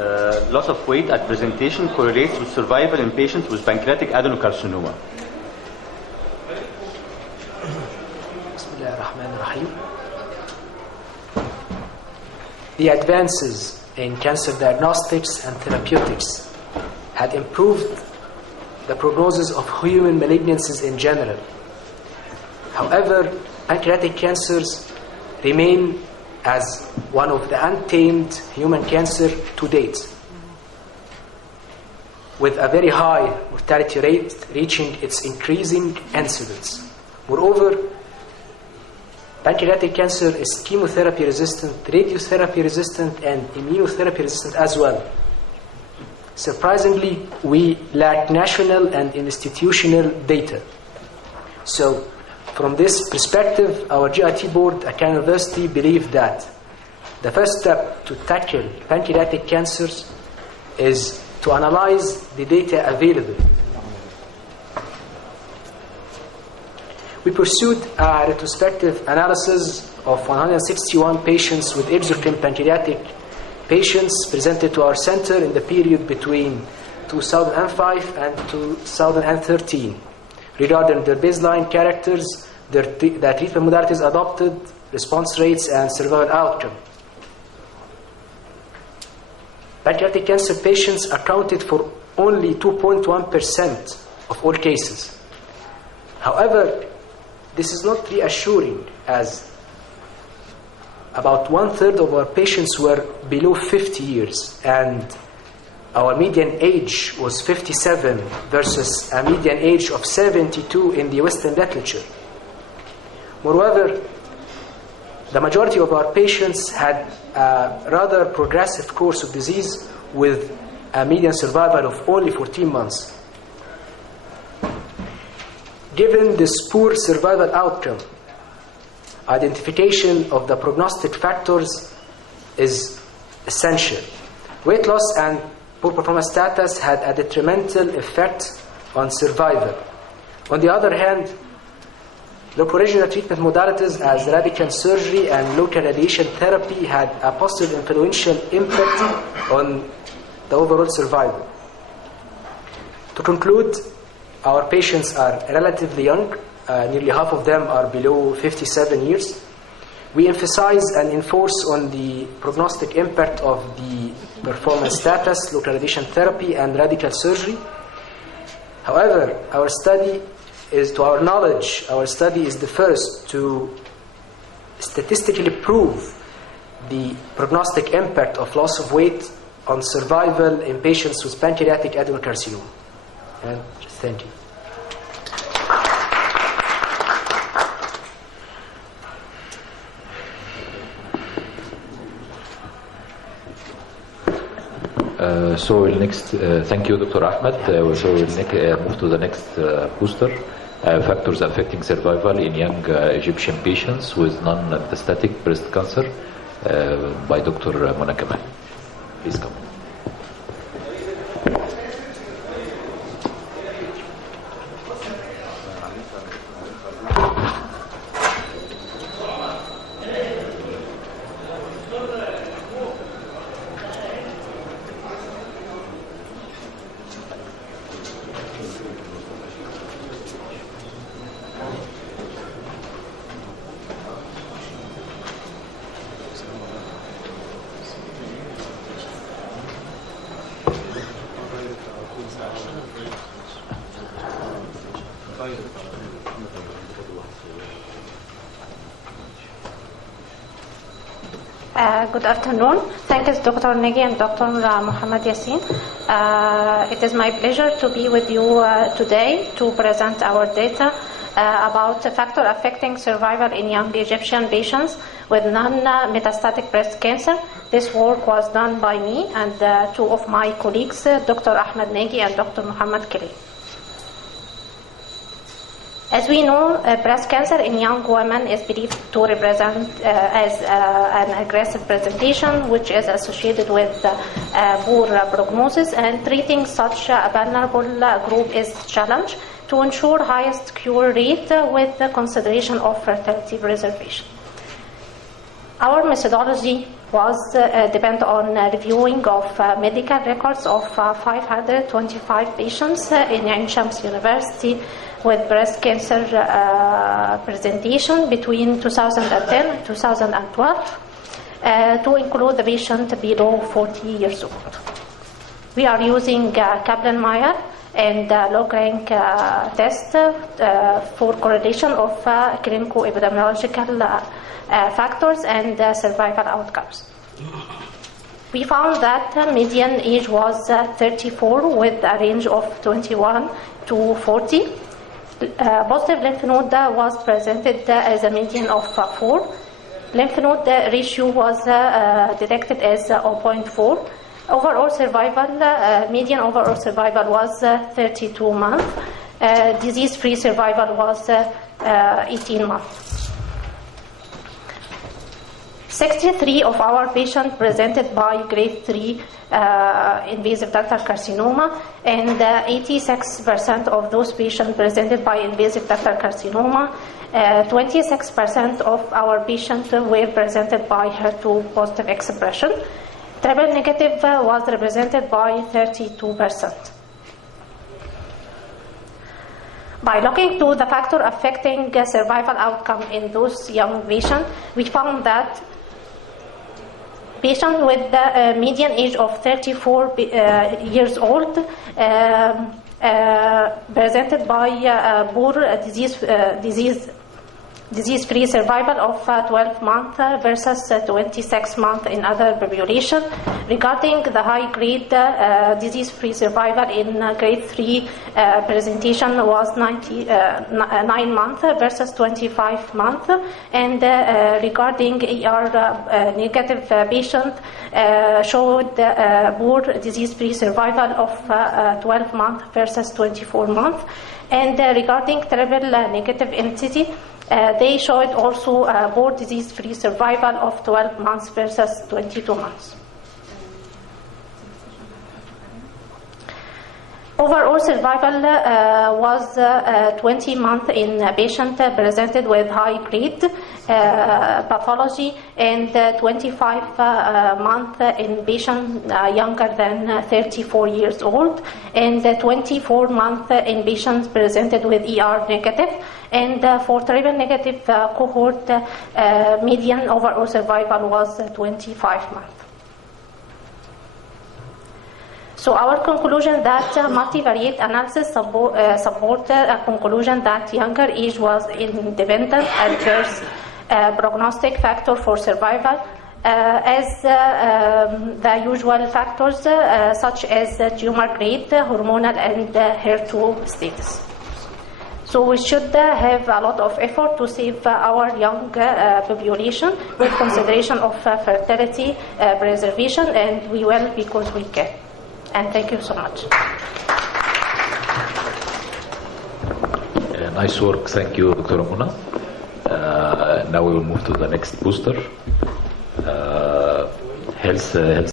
loss of weight at presentation correlates with survival in patients with pancreatic adenocarcinoma. The advances in cancer diagnostics and therapeutics had improved the prognosis of human malignancies in general. However, pancreatic cancers remain as one of the untamed human cancer to date, with a very high mortality rate reaching its increasing incidence. Moreover, pancreatic cancer is chemotherapy resistant, radiotherapy resistant, and immunotherapy resistant as well. Surprisingly, we lack national and institutional data. So, from this perspective, our GIT board at KAMAL University believe that the first step to tackle pancreatic cancers is to analyze the data available. We pursued a retrospective analysis of 161 patients with exocrine pancreatic patients presented to our center in the period between 2005 and 2013 regarding their baseline characters, their treatment modalities adopted, response rates, and survival outcome. Pancreatic cancer patients accounted for only 2.1% of all cases. However, this is not reassuring, as about 1/3 of our patients were below 50 years, and our median age was 57 versus a median age of 72 in the Western literature. Moreover, the majority of our patients had a rather progressive course of disease with a median survival of only 14 months. Given this poor survival outcome, identification of the prognostic factors is essential. Weight loss and poor performance status had a detrimental effect on survival. On the other hand, local regional treatment modalities as radical surgery and local radiation therapy had a positive influential impact on the overall survival. To conclude, our patients are relatively young. Nearly half of them are below 57 years. We emphasize and enforce on the prognostic impact of the performance status, local radiation therapy, and radical surgery. However, our study is, to our knowledge, the first to statistically prove the prognostic impact of loss of weight on survival in patients with pancreatic adenocarcinoma. And thank you. So next, thank you, Dr. Ahmed. So we'll move to the next poster, factors affecting survival in young Egyptian patients with non-metastatic breast cancer, by Dr. KAMAL. Please come. Good afternoon. Thank you, Dr. Negi and Dr. Muhammad Yassin. It is my pleasure to be with you today to present our data about a factor affecting survival in young Egyptian patients with non-metastatic breast cancer. This work was done by me and two of my colleagues, Dr. Ahmed Negi and Dr. Muhammad Kili. As we know, breast cancer in young women is believed to represent as an aggressive presentation, which is associated with poor prognosis, and treating such a vulnerable group is a challenge to ensure highest cure rate with the consideration of fertility preservation. Our methodology was depend on reviewing of medical records of 525 patients in Ain Shams University with breast cancer presentation between 2010 and 2012 to include the patient below 40 years old. We are using Kaplan-Meier and log-rank test for correlation of clinical epidemiological factors and survival outcomes. We found that median age was 34 with a range of 21 to 40. Positive lymph node was presented as a median of 4. Lymph node ratio was detected as 0.4. Overall survival, median overall survival was 32 months. Disease-free survival was 18 months. 63 of our patients presented by grade 3 invasive ductal carcinoma, and 86% of those patients presented by invasive ductal carcinoma. 26% of our patients were presented by HER2 positive expression. Triple negative was represented by 32%. By looking to the factor affecting survival outcome in those young patients, we found that patients with the median age of 34 years old presented by poor disease-free survival of 12 months versus 26 months in other population. Regarding the high-grade disease-free survival in grade 3 presentation was 9 months versus 25 months. And regarding ER negative patient showed poor disease-free survival of 12 months versus 24 months. And regarding triple negative entity, they showed also poor disease-free survival of 12 months versus 22 months. Overall survival was 20 months in a patient presented with high-grade pathology, and 25 months in patient younger than 34 years old, and 24 months in patients presented with ER negative. And for triple negative cohort, median overall survival was 25 months. So our conclusion that multivariate analysis support a conclusion that younger age was independent adverse prognostic factor for survival, as the usual factors such as tumor grade, hormonal, and HER2 status. So we should have a lot of effort to save our young population with consideration of fertility preservation, and we will because we can. And thank you so much. Nice work. Thank you, Dr. Muna. Now we will move to the next booster. Health